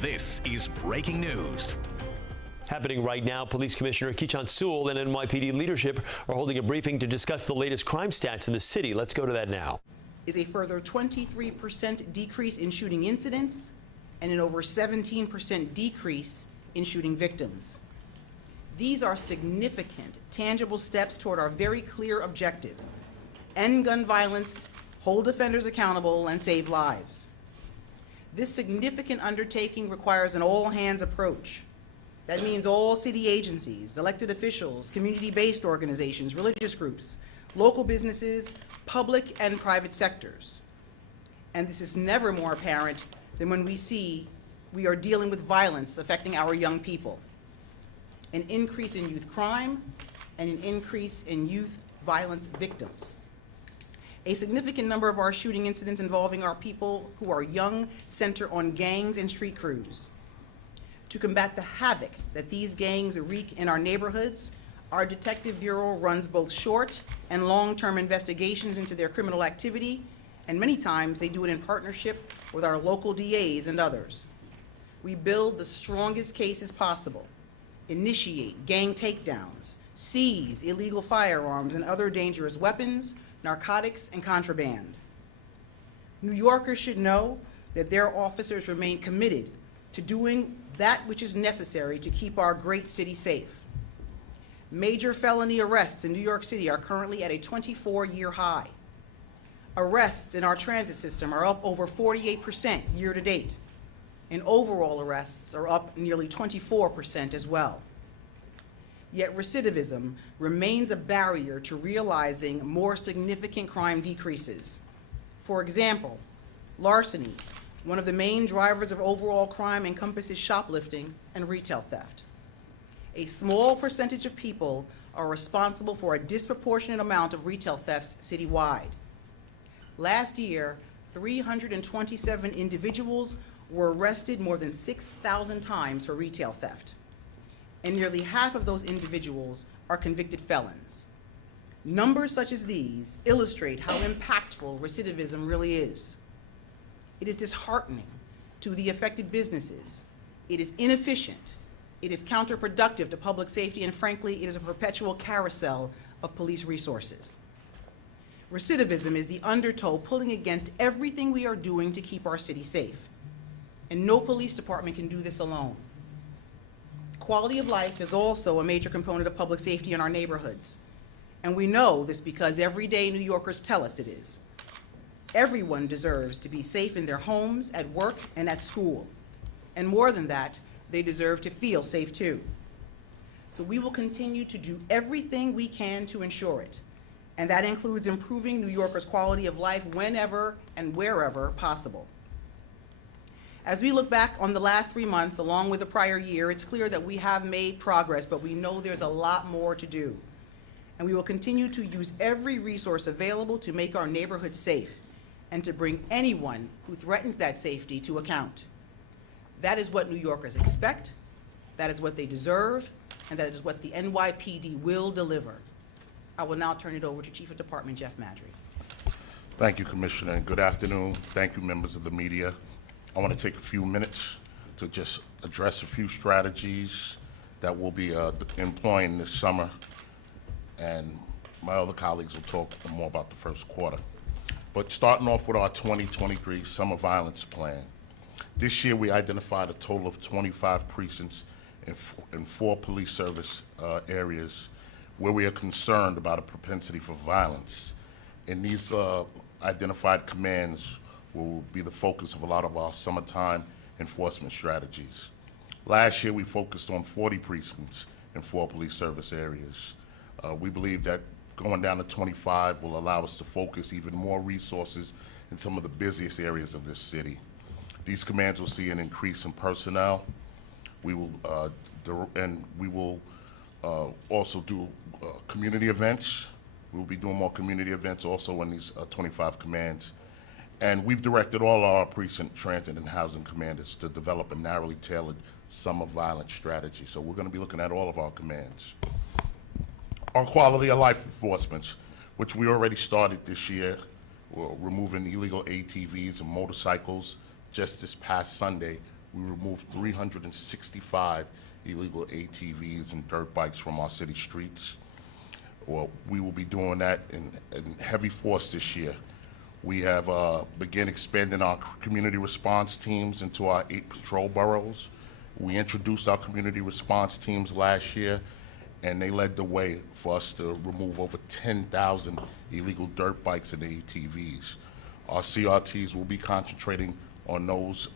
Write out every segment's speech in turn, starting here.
This is breaking news. Happening right now, Police Commissioner Keechant Sewell and NYPD leadership are holding a briefing to discuss the latest crime stats in the city. Let's go to that now. Is a further 23% decrease in shooting incidents and an over 17% decrease in shooting victims. These are significant, tangible steps toward our very clear objective: end gun violence, hold offenders accountable, and save lives. This significant undertaking requires an all-hands approach. That means all city agencies, elected officials, community-based organizations, religious groups, local businesses, public and private sectors. And this is never more apparent than when we see we are dealing with violence affecting our young people. An increase in youth crime and an increase in youth violence victims. A significant number of our shooting incidents involving our people who are young center on gangs and street crews. To combat the havoc that these gangs wreak in our neighborhoods, our Detective Bureau runs both short and long-term investigations into their criminal activity, and many times they do it in partnership with our local DAs and others. We build the strongest cases possible, initiate gang takedowns, seize illegal firearms and other dangerous weapons, narcotics, and contraband. New Yorkers should know that their officers remain committed to doing that which is necessary to keep our great city safe. Major felony arrests in New York City are currently at a 24-year high. Arrests in our transit system are up over 48% year to date, and overall arrests are up nearly 24% as well. Yet recidivism remains a barrier to realizing more significant crime decreases. For example, larcenies, one of the main drivers of overall crime, encompasses shoplifting and retail theft. A small percentage of people are responsible for a disproportionate amount of retail thefts citywide. Last year, 327 individuals were arrested more than 6,000 times for retail theft, and nearly half of those individuals are convicted felons. Numbers such as these illustrate how impactful recidivism really is. It is disheartening to the affected businesses. It is inefficient. It is counterproductive to public safety, and frankly, it is a perpetual carousel of police resources. Recidivism is the undertow pulling against everything we are doing to keep our city safe. And no police department can do this alone. Quality of life is also a major component of public safety in our neighborhoods. And we know this because every day New Yorkers tell us it is. Everyone deserves to be safe in their homes, at work, and at school. And more than that, they deserve to feel safe too. So we will continue to do everything we can to ensure it. And that includes improving New Yorkers' quality of life whenever and wherever possible. As we look back on the last 3 months, along with the prior year, it's clear that we have made progress, but we know there's a lot more to do. And we will continue to use every resource available to make our neighborhoods safe and to bring anyone who threatens that safety to account. That is what New Yorkers expect, that is what they deserve, and that is what the NYPD will deliver. I will now turn it over to Chief of Department Jeff Madry. Thank you, Commissioner, and good afternoon. Thank you, members of the media. I want to take a few minutes to just address a few strategies that we'll be employing this summer, and my other colleagues will talk more about the first quarter. But starting off with our 2023 Summer Violence Plan. This year we identified a total of 25 precincts in 4 police service areas where we are concerned about a propensity for violence. And these identified commands will be the focus of a lot of our summertime enforcement strategies. Last year we focused on 40 precincts in 4 police service areas. We believe that going down to 25 will allow us to focus even more resources in some of the busiest areas of this city. These commands will see an increase in personnel. We will also do community events. We will be doing more community events also in these 25 commands. And we've directed all our precinct transit and housing commanders to develop a narrowly tailored summer violence strategy. So we're going to be looking at all of our commands. Our quality of life enforcements, which we already started this year. We're removing illegal ATVs and motorcycles. Just this past Sunday, we removed 365 illegal ATVs and dirt bikes from our city streets. Well, we will be doing that in heavy force this year. We have begun expanding our community response teams into our 8 patrol boroughs. We introduced our community response teams last year, and they led the way for us to remove over 10,000 illegal dirt bikes and ATVs. Our CRTs will be concentrating on those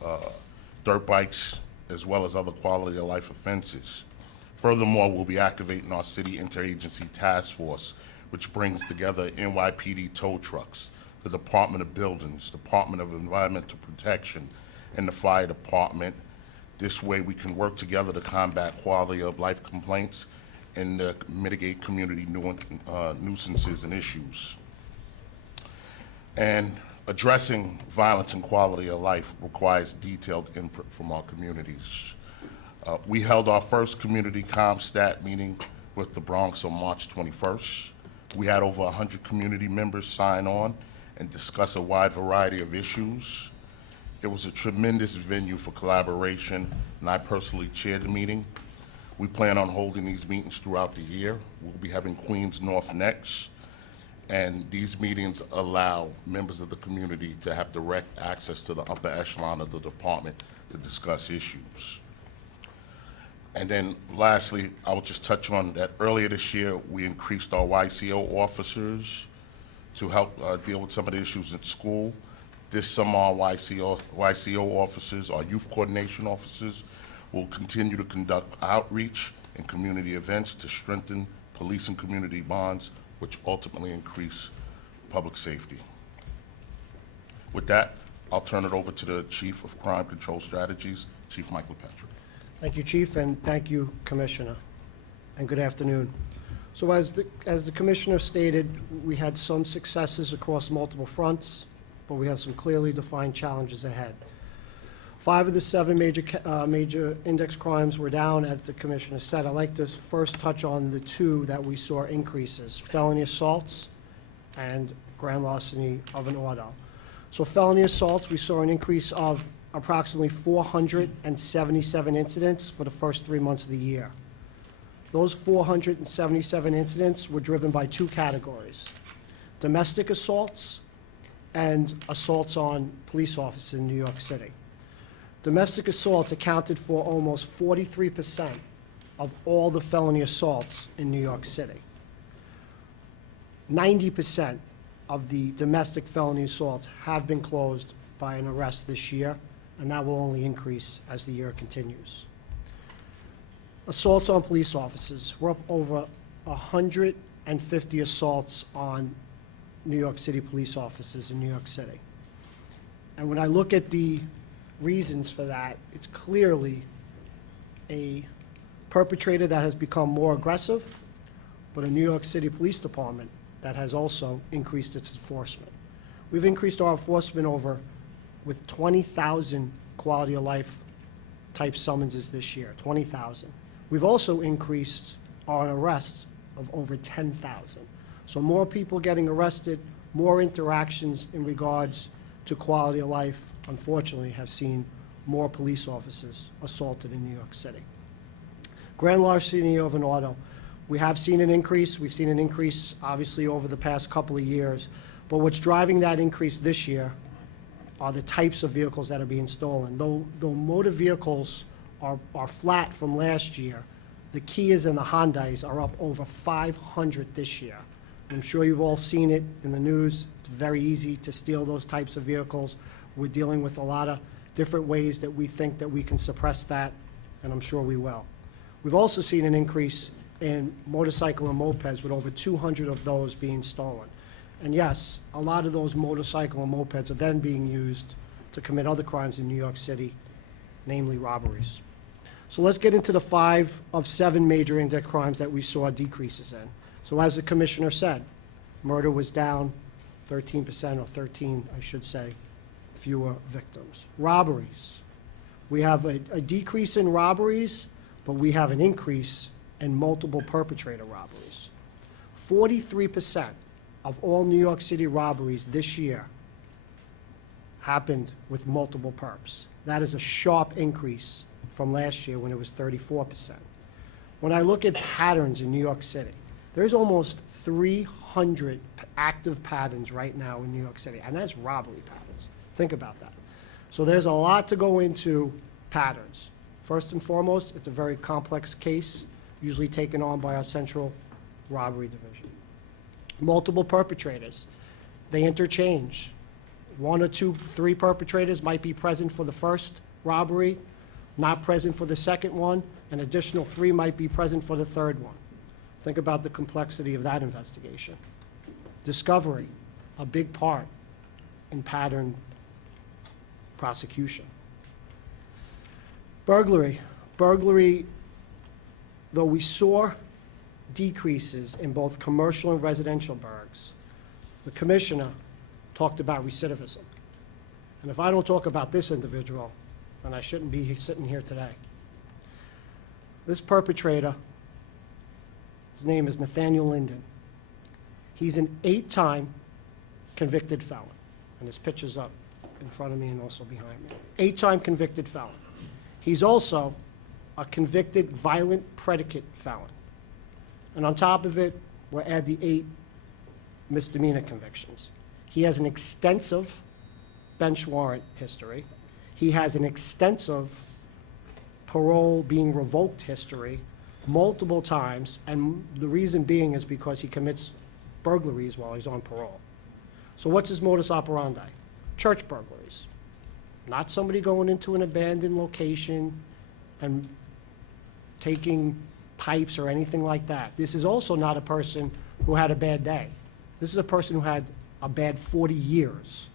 dirt bikes as well as other quality of life offenses. Furthermore, we'll be activating our city interagency task force, which brings together NYPD tow trucks, the Department of Buildings, Department of Environmental Protection, and the Fire Department. This way we can work together to combat quality of life complaints and mitigate community nuisances and issues. And addressing violence and quality of life requires detailed input from our communities. We held our first community CompStat meeting with the Bronx on March 21st. We had over 100 community members sign on and discuss a wide variety of issues. It was a tremendous venue for collaboration, and I personally chaired the meeting. We plan on holding these meetings throughout the year. We'll be having Queens North next, and these meetings allow members of the community to have direct access to the upper echelon of the department to discuss issues. And then lastly, I will just touch on that earlier this year, we increased our YCO officers to help deal with some of the issues at school. This summer, our YCO officers, our youth coordination officers, will continue to conduct outreach and community events to strengthen police and community bonds, which ultimately increase public safety. With that, I'll turn it over to the Chief of Crime Control Strategies, Chief Michael Patrick. Thank you, Chief, and thank you, Commissioner, and good afternoon. So as the Commissioner stated, we had some successes across multiple fronts, but we have some clearly defined challenges ahead. 5 of the 7 major index crimes were down, as the Commissioner said. I'd like to first touch on the 2 that we saw increases: felony assaults and grand larceny of an auto. So felony assaults, we saw an increase of approximately 477 incidents for the first 3 months of the year. Those 477 incidents were driven by 2 categories: domestic assaults and assaults on police officers in New York City. Domestic assaults accounted for almost 43% of all the felony assaults in New York City. 90% of the domestic felony assaults have been closed by an arrest this year, and that will only increase as the year continues. Assaults on police officers. We're up over 150 assaults on New York City police officers in New York City. And when I look at the reasons for that, it's clearly a perpetrator that has become more aggressive, but a New York City Police Department that has also increased its enforcement. We've increased our enforcement with 20,000 quality of life type summonses this year, 20,000. We've also increased our arrests of over 10,000. So more people getting arrested, more interactions in regards to quality of life, unfortunately, have seen more police officers assaulted in New York City. Grand larceny of an auto. We have seen an increase. We've seen an increase, obviously, over the past couple of years. But what's driving that increase this year are the types of vehicles that are being stolen. Though motor vehicles are flat from last year, the Kias and the Hyundais are up over 500 this year. I'm sure you've all seen it in the news. It's very easy to steal those types of vehicles. We're dealing with a lot of different ways that we think that we can suppress that, and I'm sure we will. We've also seen an increase in motorcycle and mopeds, with over 200 of those being stolen. And yes, a lot of those motorcycle and mopeds are then being used to commit other crimes in New York City, namely robberies. So let's get into the 5 of 7 major index crimes that we saw decreases in. So as the Commissioner said, murder was down 13%, or 13, I should say, fewer victims. Robberies. We have a decrease in robberies, but we have an increase in multiple perpetrator robberies. 43% of all New York City robberies this year happened with multiple perps. That is a sharp increase from last year when it was 34%. When I look at patterns in New York City, there's almost 300 active patterns right now in New York City, and that's robbery patterns. Think about that. So there's a lot to go into patterns. First and foremost, it's a very complex case, usually taken on by our central robbery division. Multiple perpetrators. They interchange. 1 or 2, 3 perpetrators might be present for the first robbery, not present for the second one, an additional 3 might be present for the third one. Think about the complexity of that investigation. Discovery, a big part in pattern prosecution. Burglary. Burglary, though we saw decreases in both commercial and residential burgs, the commissioner talked about recidivism. And if I don't talk about this individual, then I shouldn't be sitting here today. This perpetrator, his name is Nathaniel Linden. He's an 8-time convicted felon. And his picture's up in front of me and also behind me. 8-time convicted felon. He's also a convicted violent predicate felon. And on top of it, we'll add the 8 misdemeanor convictions. He has an extensive bench warrant history. He has an extensive parole being revoked history multiple times, and the reason being is because he commits burglaries while he's on parole. So what's his modus operandi? Church burglaries. Not somebody going into an abandoned location and taking pipes or anything like that. This is also not a person who had a bad day. This is a person who had a bad 40 years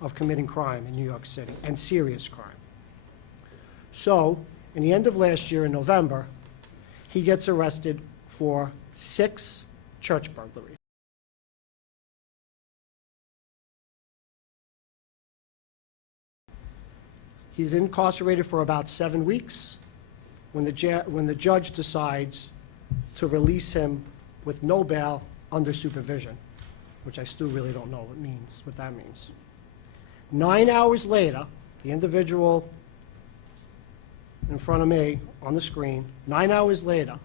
of committing crime in New York City, and serious crime. So, in the end of last year in November, he gets arrested for 6 church burglaries. He's incarcerated for about 7 weeks when the judge decides to release him with no bail under supervision, which I still really don't know what that means. 9 hours later, the individual in front of me on the screen, 9 hours later,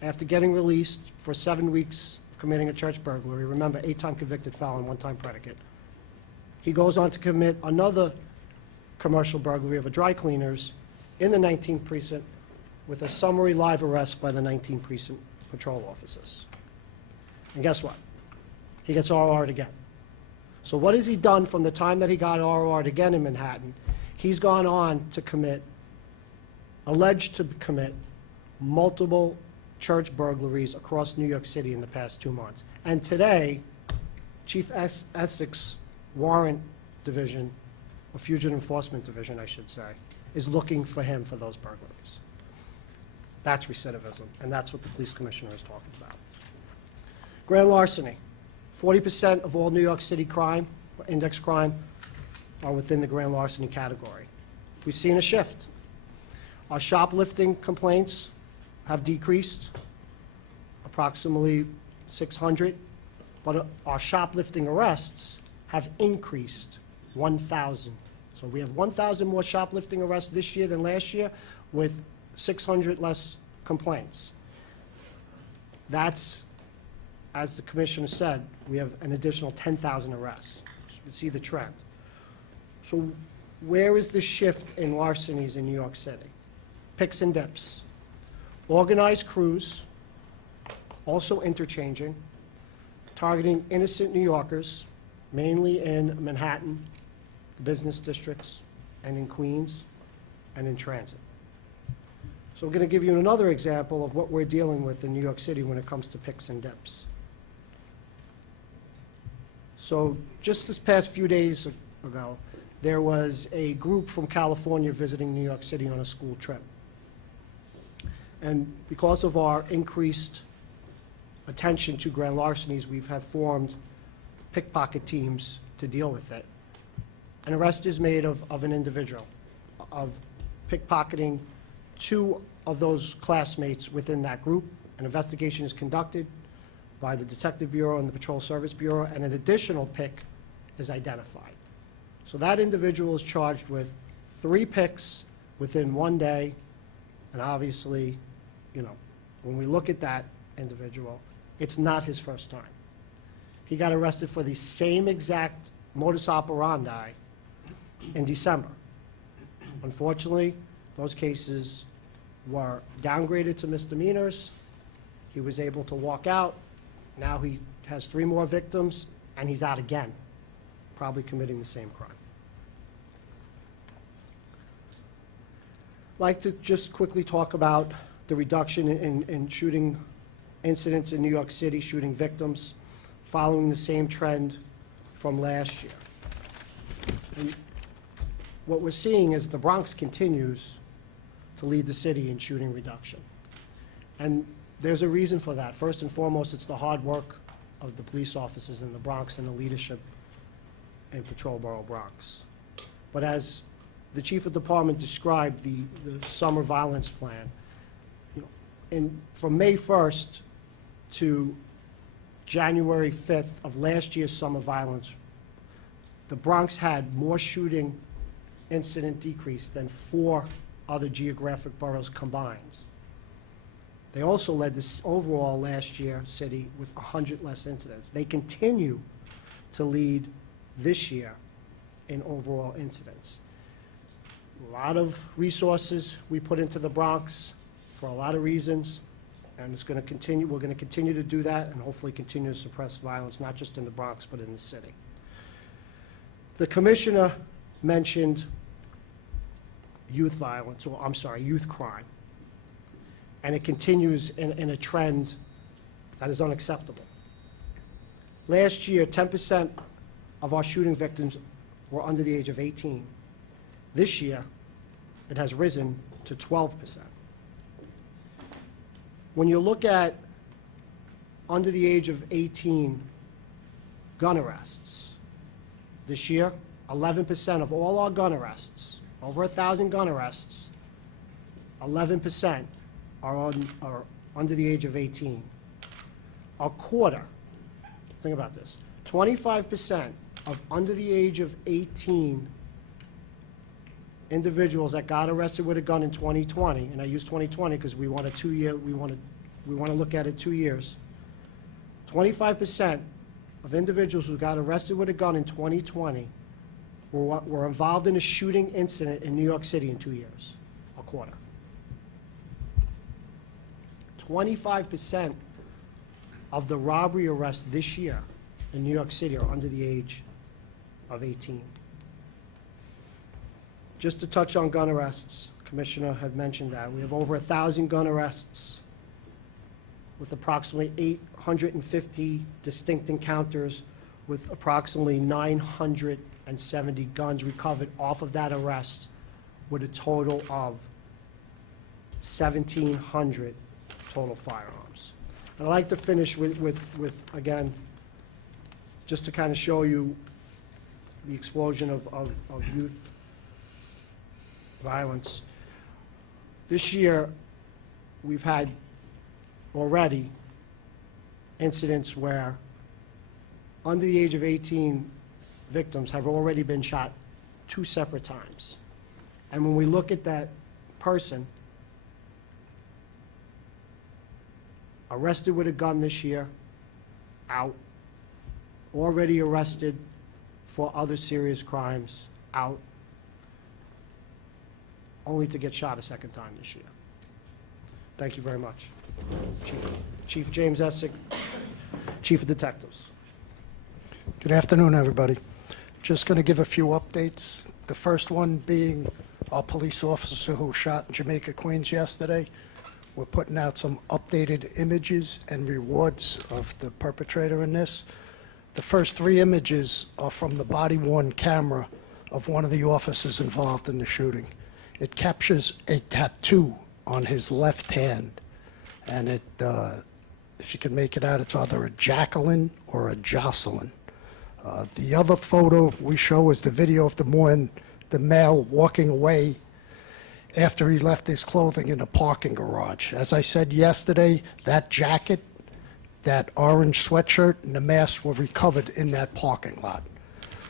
after getting released for 7 weeks of committing a church burglary, remember, 8-time convicted felon, 1-time predicate, he goes on to commit another commercial burglary of a dry cleaners in the 19th precinct with a summary live arrest by the 19th precinct patrol officers. And guess what? He gets RR'd again. So what has he done from the time that he got RR'd again in Manhattan? He's gone on to alleged to commit multiple church burglaries across New York City in the past 2 months. And today, Chief Essex Warrant Division, or Fugitive Enforcement Division, I should say, is looking for him for those burglaries. That's recidivism, and that's what the police commissioner is talking about. Grand larceny. 40% of all New York City crime, or index crime, are within the grand larceny category. We've seen a shift. Our shoplifting complaints have decreased approximately 600, but our shoplifting arrests have increased 1,000. So we have 1,000 more shoplifting arrests this year than last year with 600 less complaints. That's, as the commissioner said, we have an additional 10,000 arrests. You can see the trend. So where is the shift in larcenies in New York City? Picks and dips. Organized crews, also interchanging, targeting innocent New Yorkers, mainly in Manhattan, the business districts, and in Queens, and in transit. So we're going to give you another example of what we're dealing with in New York City when it comes to picks and dips. So just this past few days ago, there was a group from California visiting New York City on a school trip. And because of our increased attention to grand larcenies, we've formed pickpocket teams to deal with it. An arrest is made of an individual, of pickpocketing 2 of those classmates within that group. An investigation is conducted by the Detective Bureau and the Patrol Service Bureau, and an additional pick is identified. So that individual is charged with 3 picks within 1 day, and obviously, you know, when we look at that individual, it's not his first time. He got arrested for the same exact modus operandi in December. Unfortunately, those cases were downgraded to misdemeanors. He was able to walk out. Now he has 3 more victims, and he's out again, probably committing the same crime. I'd like to just quickly talk about the reduction in shooting incidents in New York City, shooting victims, following the same trend from last year. And what we're seeing is the Bronx continues to lead the city in shooting reduction. And there's a reason for that. First and foremost, it's the hard work of the police officers in the Bronx and the leadership in Patrol Borough Bronx. But as the chief of department described the summer violence plan, you know, from May 1st to January 5th of last year's summer violence, the Bronx had more shooting incident decrease than 4 other geographic boroughs combined. They also led this overall last year city with 100 less incidents. They continue to lead this year in overall incidents. A lot of resources we put into the Bronx for a lot of reasons, and it's going to continue. We're going to continue to do that and hopefully continue to suppress violence, not just in the Bronx, but in the city. The commissioner mentioned youth violence, or I'm sorry, youth crime. And it continues in a trend that is unacceptable. Last year, 10% of our shooting victims were under the age of 18. This year, it has risen to 12%. When you look at under the age of 18 gun arrests, this year, 11% of all our gun arrests, over 1,000 gun arrests, 11% are under the age of 18. A quarter, think about this, 25% of under the age of 18 individuals that got arrested with a gun in 2020, and I use 2020 because we want a 2-year, we want to look at it 2 years. 25% of individuals who got arrested with a gun in 2020 were involved in a shooting incident in New York City in 2 years, a quarter. 25% of the robbery arrests this year in New York City are under the age of 18. Just to touch on gun arrests, Commissioner had mentioned that. We have over 1,000 gun arrests with approximately 850 distinct encounters with approximately 970 guns recovered off of that arrest, with a total of 1,700 total firearms. And I'd like to finish with again, just to kind of show you the explosion of youth violence. This year, we've had already incidents where under the age of 18 victims have already been shot 2 separate times. And when we look at that person arrested with a gun this year, out, already arrested for other serious crimes, out, only to get shot a second time this year. Thank you very much. Chief James Essick, Chief of Detectives. Good afternoon, everybody. Just going to give a few updates. The first one being our police officer who was shot in Jamaica, Queens yesterday. We're putting out some updated images and rewards of the perpetrator in this. The first 3 images are from the body-worn camera of one of the officers involved in the shooting. It captures a tattoo on his left hand, and it, if you can make it out, it's either a Jacqueline or a Jocelyn. The other photo we show is the video of the male walking away after he left his clothing in a parking garage. As I said yesterday, that jacket, that orange sweatshirt, and the mask were recovered in that parking lot.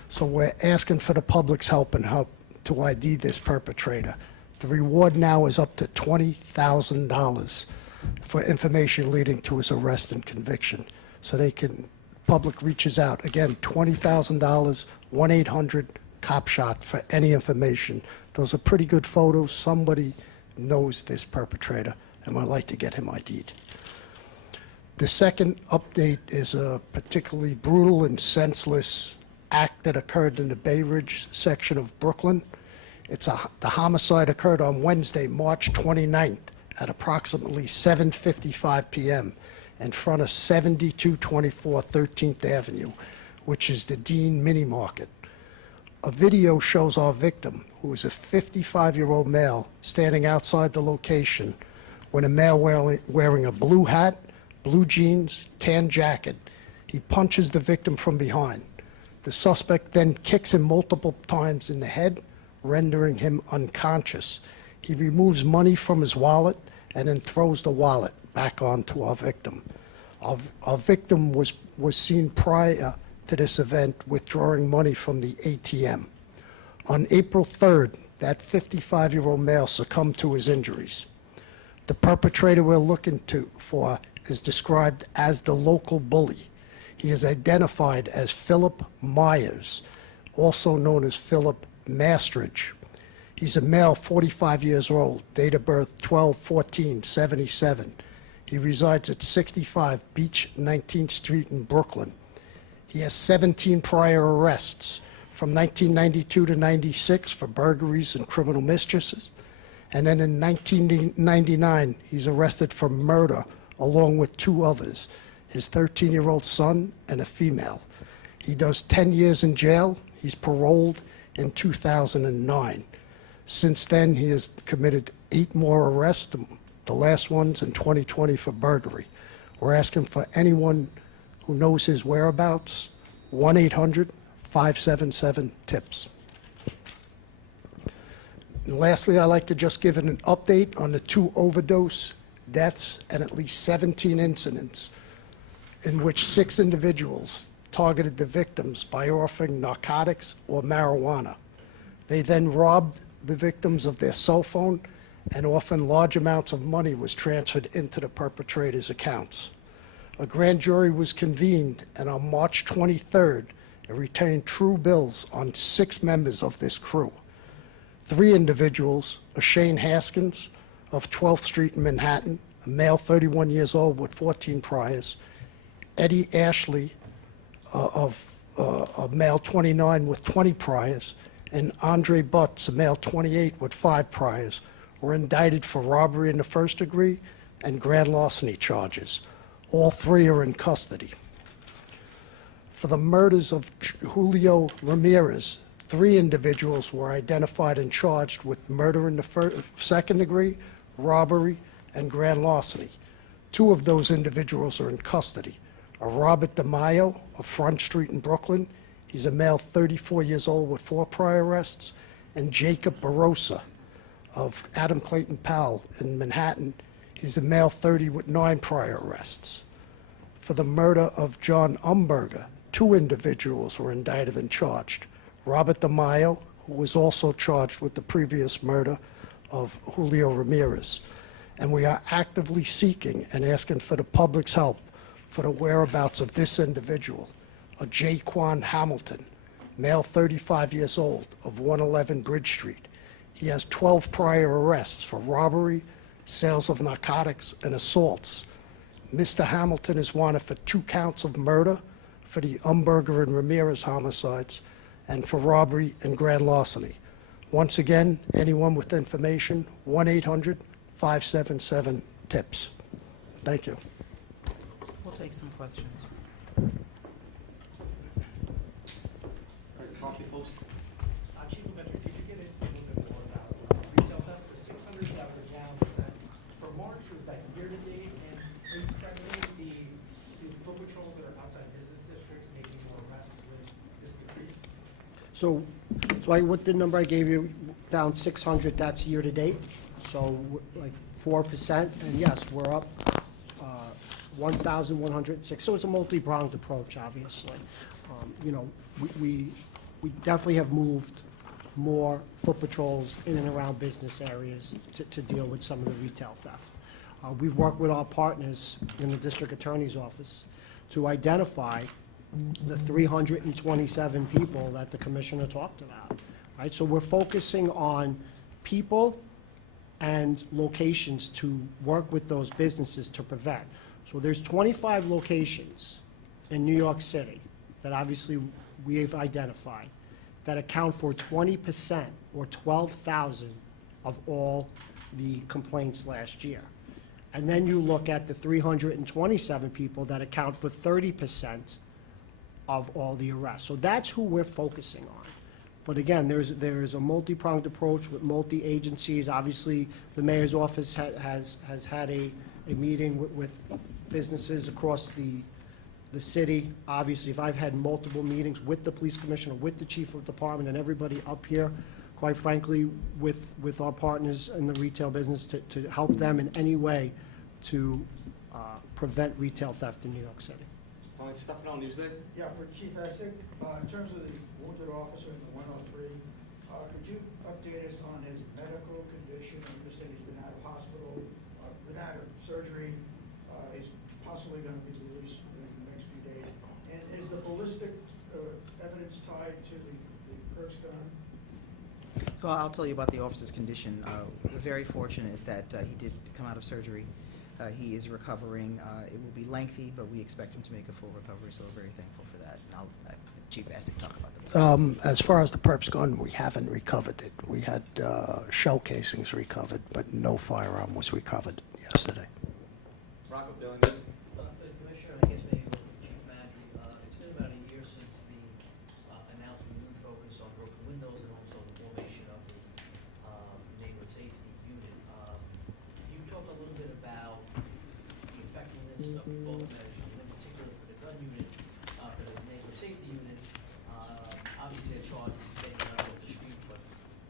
So we're asking for the public's help and help to ID this perpetrator. The reward now is up to $20,000 for information leading to his arrest and conviction. So public reaches out. Again, $20,000, 1-800-COP-SHOT for any information. Those are pretty good photos. Somebody knows this perpetrator and would like to get him ID'd. The second update is a particularly brutal and senseless act that occurred in the Bay Ridge section of Brooklyn. The homicide occurred on Wednesday, March 29th at approximately 7:55 p.m. in front of 7224 13th Avenue, which is the Dean Mini Market. A video shows our victim, who is a 55-year-old male, standing outside the location when a male wearing a blue hat, blue jeans, tan jacket. He punches the victim from behind. The suspect then kicks him multiple times in the head, rendering him unconscious. He removes money from his wallet and then throws the wallet back onto our victim. Our victim was seen prior to this event withdrawing money from the ATM. On April 3rd, that 55-year-old male succumbed to his injuries. The perpetrator we're looking for is described as the local bully. He is identified as Philip Myers, also known as Philip Mastridge. He's a male, 45 years old, date of birth 12/14/77. He resides at 65 Beach 19th Street in Brooklyn. He has 17 prior arrests from 1992 to 96 for burglaries and criminal mistresses. And then in 1999, he's arrested for murder along with two others, his 13-year-old son and a female. He does 10 years in jail. He's paroled in 2009. Since then, he has committed 8 more arrests, the last one's in 2020 for burglary. We're asking for anyone who knows his whereabouts, 1-800-577-TIPS. And lastly, I'd like to just give an update on the 2 overdose deaths and at least 17 incidents in which 6 individuals targeted the victims by offering narcotics or marijuana. They then robbed the victims of their cell phone, and often large amounts of money was transferred into the perpetrators' accounts. A grand jury was convened, and on March 23rd, it retained true bills on 6 members of this crew. 3 individuals, a Shane Haskins of 12th Street in Manhattan, a male 31 years old with 14 priors, Eddie Ashley, a male 29 with 20 priors, and Andre Butts, a male 28 with 5 priors, were indicted for robbery in the first degree and grand larceny charges. All 3 are in custody. For the murders of Julio Ramirez, 3 individuals were identified and charged with murder in the second degree, robbery, and grand larceny. 2 of those individuals are in custody. Robert DeMaio of Front Street in Brooklyn. He's a male 34 years old with 4 prior arrests. And Jacob Barossa of Adam Clayton Powell in Manhattan. He's a male 30 with 9 prior arrests. For the murder of John Umberger, 2 individuals were indicted and charged. Robert DeMaio, who was also charged with the previous murder of Julio Ramirez. And we are actively seeking and asking for the public's help for the whereabouts of this individual, a Jaquan Hamilton, male 35 years old of 111 Bridge Street. He has 12 prior arrests for robbery, sales of narcotics, and assaults. Mr. Hamilton is wanted for 2 counts of murder for the Umberger and Ramirez homicides and for robbery and grand larceny. Once again, anyone with information, 1-800-577-TIPS. Thank you. We'll take some questions. Chief Inventor, could you get into a little bit more about retail theft? The 600 that were down, is that for March or is that year to date? And are you crediting the foot patrols that are outside business districts making more arrests with this decrease? So what the number I gave you, down 600, that's year to date. So like 4%, and yes, we're up 1,106. So it's a multi-pronged approach, obviously. You know, we definitely have moved more foot patrols in and around business areas to deal with some of the retail theft. We've worked with our partners in the district attorney's office to identify the 327 people that the commissioner talked about, right? So we're focusing on people and locations to work with those businesses to prevent. So there's 25 locations in New York City that obviously we have identified that account for 20% or 12,000 of all the complaints last year. And then you look at the 327 people that account for 30% of all the arrests. So that's who we're focusing on. But again, there's a multi-pronged approach with multi-agencies. Obviously, the mayor's office has had a meeting with businesses across the city. Obviously, if I've had multiple meetings with the police commissioner, with the chief of department, and everybody up here, quite frankly, with our partners in the retail business to help them in any way to prevent retail theft in New York City. Stefano, Newsday. Yeah, for Chief Essick, in terms of the wounded officer in the 103, could you update us on his medical condition? I understand he's been out of hospital, been out of surgery, he's possibly going to be released in the next few days. And is the ballistic evidence tied to the Kirk's gun? So I'll tell you about the officer's condition. We're very fortunate that he did come out of surgery. He is recovering. It will be lengthy, but we expect him to make a full recovery, so we're very thankful for that. And I'll let Chief Essick talk about that. As far as the perps gun, we haven't recovered it. We had shell casings recovered, but no firearm was recovered yesterday. Rocco, Daily News. For the Commissioner, I guess maybe with Chief Mantry, it's been about a year since the announced renewed focus on broken windows and also the formation of the neighborhood safety unit. Can you talk a little bit about the effectiveness of both measures, in particular for the gun unit, for the neighborhood safety unit? Obviously, the charge is getting out of the street, but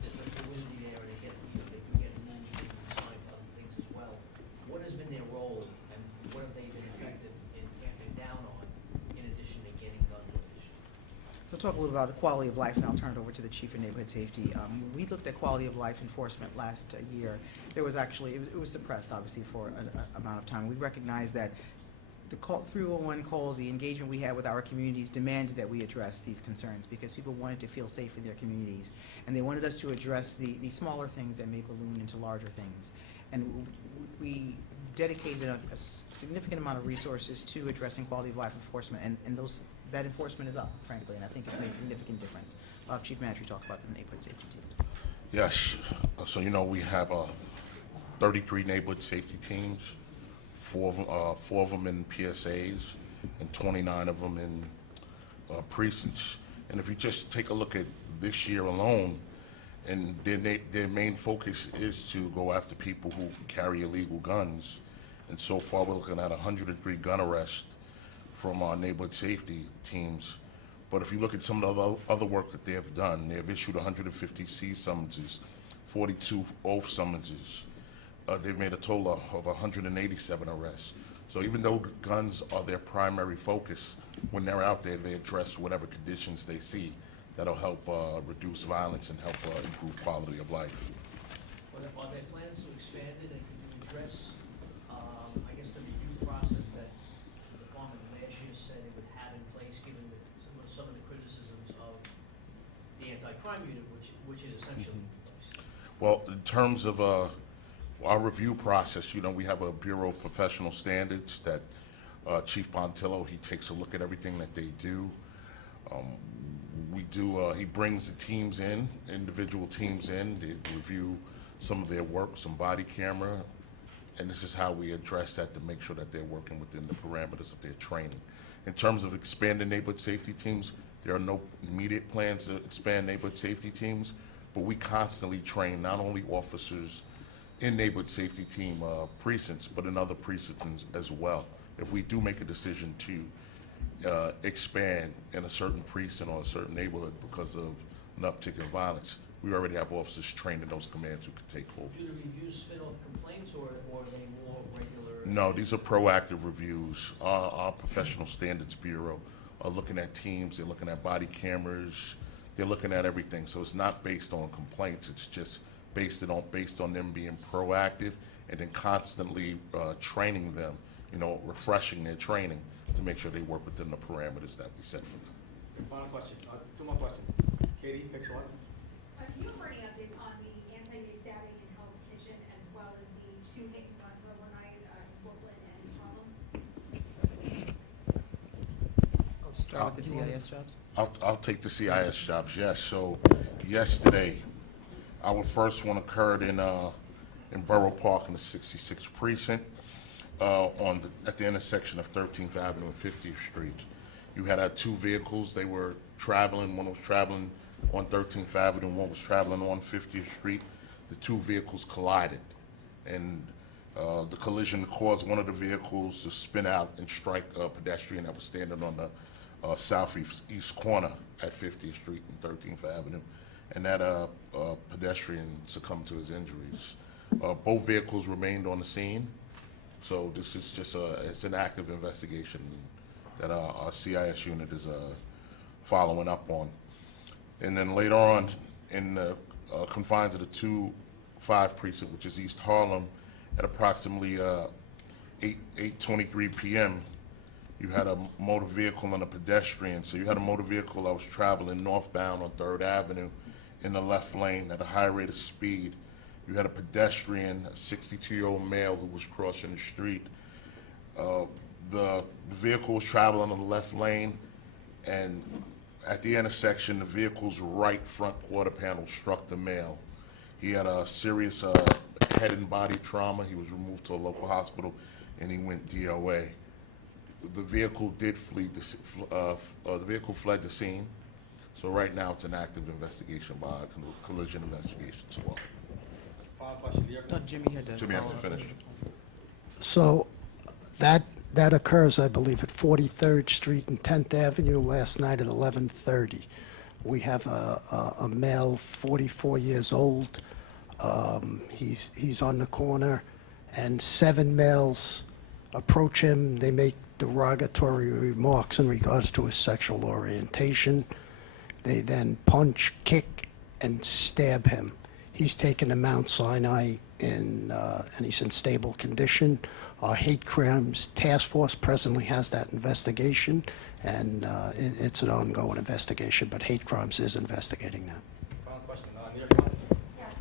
there's a fluidity there, and they get, they do get moved and assigned to other things as well. What has been their role, and what have they been effective in clamping down on, in addition to getting gun location? So talk a little about the quality of life, and I'll turn it over to the Chief of Neighborhood Safety. We looked at quality of life enforcement last year. There was actually, it was suppressed, obviously, for an amount of time. We recognized that the 301 calls, the engagement we had with our communities demanded that we address these concerns because people wanted to feel safe in their communities. And they wanted us to address the smaller things that may balloon into larger things. And we dedicated a significant amount of resources to addressing quality of life enforcement, and that enforcement is up, frankly, and I think it's made a significant difference. Chief Mantry talked about the neighborhood safety teams. Yes, so we have 33 neighborhood safety teams, four of them in PSAs and 29 of them in precincts. And if you just take a look at this year alone, and their main focus is to go after people who carry illegal guns. And so far, we're looking at 103 gun arrests from our neighborhood safety teams. But if you look at some of the other work that they have done, they have issued 150 C summonses, 42 oath summonses. They've made a total of 187 arrests. So even though guns are their primary focus, when they're out there, they address whatever conditions they see that'll help reduce violence and help improve quality of life. Are there plans to expand it, and can you address, I guess, the review process that the department last year said it would have in place, given some of the criticisms of the anti-crime unit, which it essentially replaced? Well, in terms of our review process, we have a Bureau of Professional Standards that Chief Pontillo, he takes a look at everything that they do. He brings the teams in, individual teams in, they review some of their work, some body camera, and this is how we address that to make sure that they're working within the parameters of their training. In terms of expanding neighborhood safety teams, there are no immediate plans to expand neighborhood safety teams, but we constantly train not only officers in neighborhood safety team precincts, but in other precincts as well. If we do make a decision to expand in a certain precinct or a certain neighborhood because of an uptick in violence, we already have officers trained in those commands who can take over. Do the reviews spin off complaints, or are they more regular? No, these are proactive reviews. Our Professional Standards Bureau are looking at teams, they're looking at body cameras, they're looking at everything. So it's not based on complaints. It's just based on them being proactive and then constantly training them, refreshing their training to make sure they work within the parameters that we set for them. Final question. Two more questions. Katie, pixel one. Do you have any updates on the anti-youth stabbing in Hell's Kitchen as well as the 2 hit and runs overnight in Brooklyn and Harlem? I'll start with the CIS jobs. I'll take the CIS jobs, yes. So yesterday, our first one occurred in Borough Park in the 66th precinct at the intersection of 13th Avenue and 50th Street. You had 2 vehicles. They were traveling. One was traveling on 13th Avenue, one was traveling on 50th Street. The 2 vehicles collided, and the collision caused one of the vehicles to spin out and strike a pedestrian that was standing on the southeast corner at 50th Street and 13th Avenue, and that pedestrian succumbed to his injuries. Both vehicles remained on the scene, so this is just it's an active investigation that our CIS unit is following up on. And then later on, in the confines of the 2-5 precinct, which is East Harlem, at approximately 8:23 p.m., you had a motor vehicle and a pedestrian. So you had a motor vehicle that was traveling northbound on 3rd Avenue in the left lane at a high rate of speed. You had a pedestrian, a 62-year-old male who was crossing the street. The vehicle was traveling on the left lane, and at the intersection, the vehicle's right front quarter panel struck the male. He had a serious head and body trauma. He was removed to a local hospital, and he went DOA. The vehicle did flee. The vehicle fled the scene. So right now, it's an active investigation by a collision investigation as well. Final question. Jimmy had to Jimmy has to follow up. finish. So that occurs, I believe, at 43rd Street and 10th Avenue last night at 11:30. We have a male, 44 years old. He's on the corner, and 7 males approach him. They make derogatory remarks in regards to his sexual orientation. They then punch, kick, and stab him. He's taken to Mount Sinai, and he's in stable condition. Our hate crimes task force presently has that investigation, and it's an ongoing investigation, but hate crimes is investigating that. Final question. New York one. Yes,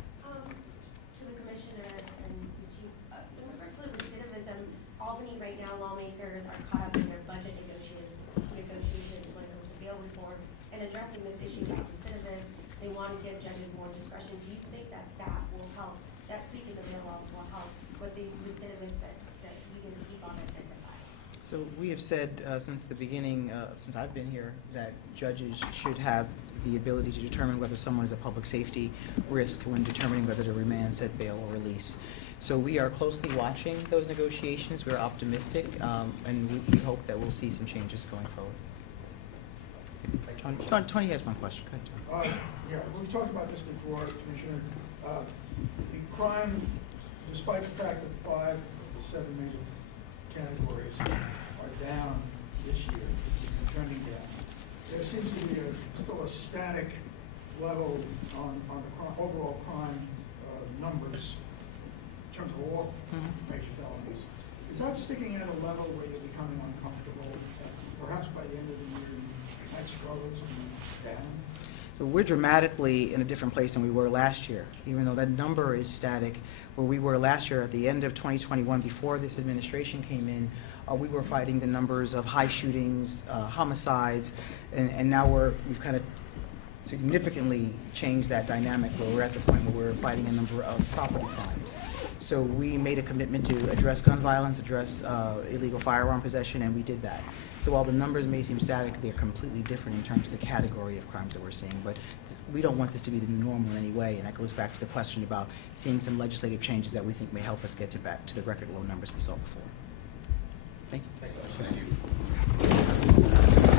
to the commissioner and to Chief. In regards to recidivism, Albany right now, lawmakers are caught up in their budget negotiations when it comes to bail reform and addressing this issue of recidivism. They want to give judges more discretion. Do you think that will help, that tweaking the bail laws will help with these recidivists that we can speak on and identify? So we have said since the beginning, since I've been here, that judges should have the ability to determine whether someone is a public safety risk when determining whether to remand, set bail, or release. So we are closely watching those negotiations. We're optimistic, and we hope that we'll see some changes going forward. Tony has one question. Go ahead, Tony. Yeah, we've talked about this before, Commissioner. The crime, despite the fact that 5 of the 7 major categories are down this year, trending down, there seems to be still a static level on the overall crime numbers in terms of all major felonies. Is that sticking at a level where you're becoming uncomfortable? Perhaps by the end of the year, you might struggle to be down? So we're dramatically in a different place than we were last year, even though that number is static. Where we were last year at the end of 2021, before this administration came in, we were fighting the numbers of high shootings, homicides, and now we've kind of significantly changed that dynamic where we're at the point where we're fighting a number of property crimes. So we made a commitment to address gun violence, address illegal firearm possession, and we did that. So while the numbers may seem static, they're completely different in terms of the category of crimes that we're seeing. But we don't want this to be the new normal in any way, and that goes back to the question about seeing some legislative changes that we think may help us get back to the record low numbers we saw before. Thank you. Thank you.